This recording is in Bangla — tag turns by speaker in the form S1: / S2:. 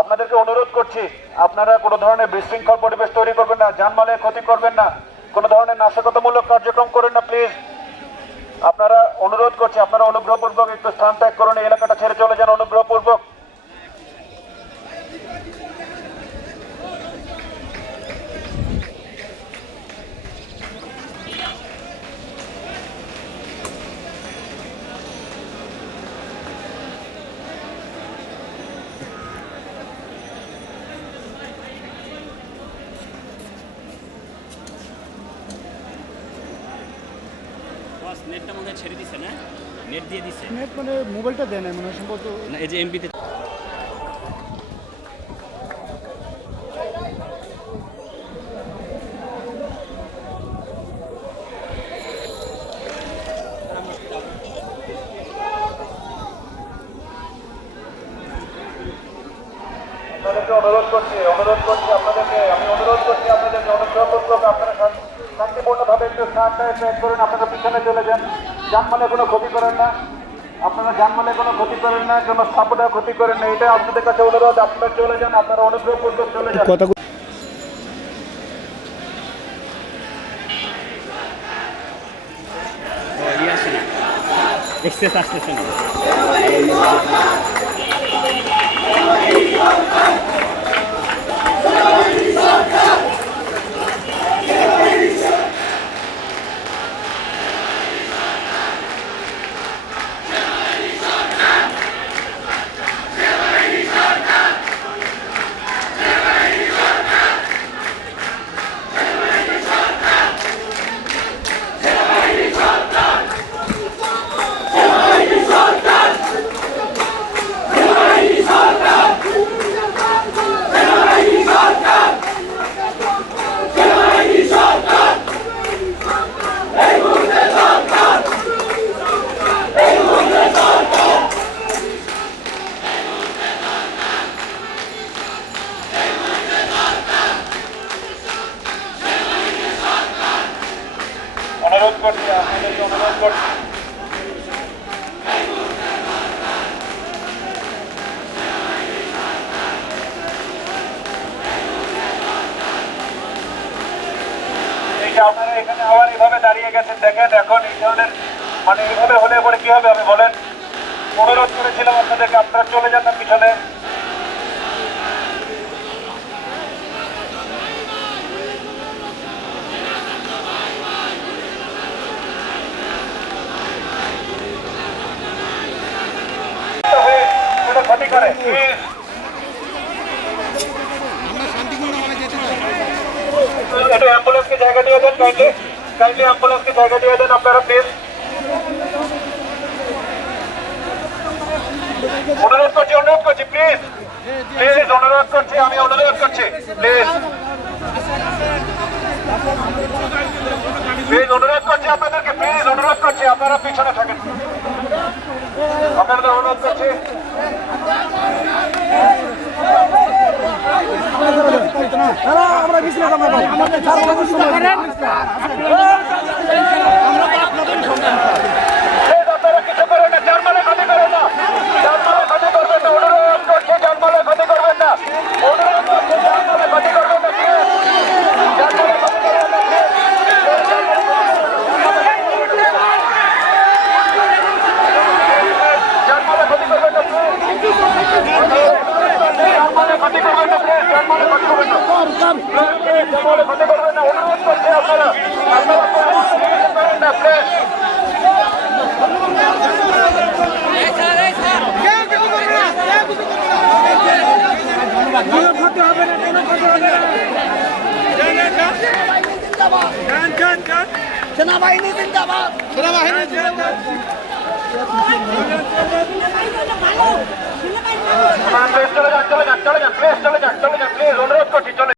S1: আপনাদেরকে অনুরোধ করছি, আপনারা কোনো ধরনের বিশৃঙ্খল পরিবেশ তৈরি করবেন না, যানমালের ক্ষতি করবেন না, কোনো ধরনের নাশকতামূলক কার্যক্রম করেন না, প্লিজ। আপনারা অনুরোধ করছি, আপনারা অনুগ্রহপূর্বক একটু স্থান ত্যাগ করুন, এই এলাকাটা ছেড়ে চলে যান, অনুগ্রহপূর্বক।
S2: নেটটা মনে হয় ছেড়ে দিছে না? নেট দিয়ে দিছে।
S3: নেট মানে মোবাইলটা দেয় না মনে হয় সম্ভবত
S2: না এই যে এমপিতে
S1: আপনাদেরকে অনুরোধ করছি অনুরোধ করছি আপনাদেরকে আমি অনুরোধ করছি আপনাদেরকে অনুগ্রহপূর্বক আপনারা শান- শান্তিপূর্ণভাবে একটু স্থান ত্যাগ করুন আপনারা পিছনে চলে যান। যানমালে কোনো ক্ষতি করেন না। আপনারা যানমালে কোনো ক্ষতি করেন না কোনো স্থাপনা ক্ষতি করেন না এটা আপনাদের কাছে অনুরোধ। আপনারা চলে যান আপনারা অনুগ্রহপূর্বক চলে যান।
S2: এক্সেস আসতেছে না।
S1: অনুরোধ করছি আপনাদেরকে অনুরোধ করছি আপনারা এখানে আবার এইভাবে দাঁড়িয়ে গেছেন, দেখেন এখন এই ধরনের মানে এইভাবে হলে পরে কি হবে? আমি বলেন, অনুরোধ করেছিলাম আপনাদেরকে, আপনারা চলে যান না পিছনে হয়ে কোনো ক্ষতি অ্যাম্বুলেন্সকে জায়গা দিয়ে দেন কাইন্ডলি কাইন্ডলি অ্যাম্বুলেন্সকে জায়গা দিয়ে দেন আপনারা প্লিজ অনুরোধ করছি অনুরোধ করছি প্লিজ প্লিজ অনুরোধ করছি আমি অনুরোধ করছি প্লিজ প্লিজ অনুরোধ করছি আপনাদেরকে প্লিজ অনুরোধ করছি, আপনারা পিছনে থাকেন। আপনাদের অনুরোধ করছি।
S3: আমরা মিছিল আমরা আমাদের চার বছর সময় করেন
S1: প্লিজ আপনারা কিছু করেন না জানমালে ক্ষতি করেন না জানমালে ক্ষতি করবেন না অনুরোধ করছি জানমালে ক্ষতি করবেন না অনুরোধ করছি জানমালে ক্ষতি করবেন না please। জানমালে ক্ষতি করবেন না please। জানমালে ক্ষতি করবেন না please। জানমালে ক্ষতি করবেন না please। জানমালে ক্ষতি করবেন না Please, জানমালে ক্ষতি করবেন না অনুরোধ করছি আপনারা আপনারা কিছু করেন না প্লিজ
S3: সেনাবাহিনী জিন্দাবাদ। সেনাবাহিনী